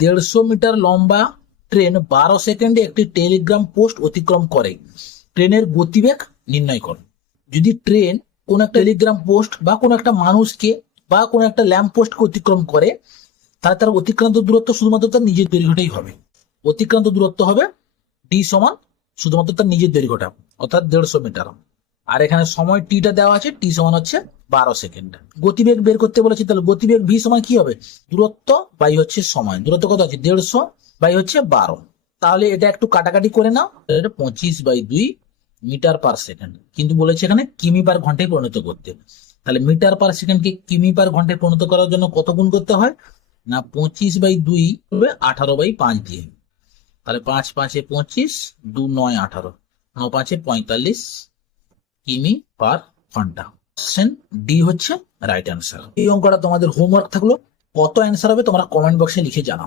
150 metre লম্বা train 12 সেকেন্ডে একটি টেলিগ্রাম পোস্ট অতিক্রম করে, ট্রেনের গতিবেগ নির্ণয় করো। যদি ট্রেন কোন একটা টেলিগ্রাম পোস্ট বা কোন একটা মানুষকে বা কোন একটা ল্যাম্প পোস্টকে অতিক্রম করে, তাহলে তার অতিক্রান্ত দূরত্ব শুধুমাত্র তার নিজের দৈর্ঘ্যটাই হবে। অতিক্রান্ত দূরত্ব হবে ডি সমান শুধুমাত্র তার নিজের দৈর্ঘ্যটা, অর্থাৎ 150 মিটার। আর এখানে সময় টিটা দেওয়া আছে, টি সমান হচ্ছে 12 সেকেন্ড। গতিবেগ বের করতে বলেছি, তাহলে গতিবেগ ভি সমান কি হবে? দূরত্ব বাই হচ্ছে সময়। দূরত্ব কত আছে? 150 বাই হচ্ছে 12। তাহলে এটা একটু কাটাকাটি করে নাও, এটা 25/2 মিটার পার সেকেন্ড। কিন্তু বলেছে এখানে কিমি পার ঘন্টায় পরিণত করতে। তাহলে মিটার পার সেকেন্ডকে কিমি পার ঘন্টায় পরিণত করার জন্য কত গুণ করতে হয়? না 25/2 হবে 18/5 দিয়ে। তাহলে 5 5 এ 25, 2 9 18, 9 5 এ 45 কিমি পার ঘন্টা। অপশন ডি হচ্ছে রাইট অ্যান্সার। এই অঙ্কটা তোমাদের হোমওয়ার্ক থাকলো। কত অ্যান্সার হবে তোমরা কমেন্ট বক্সে লিখে জানাও।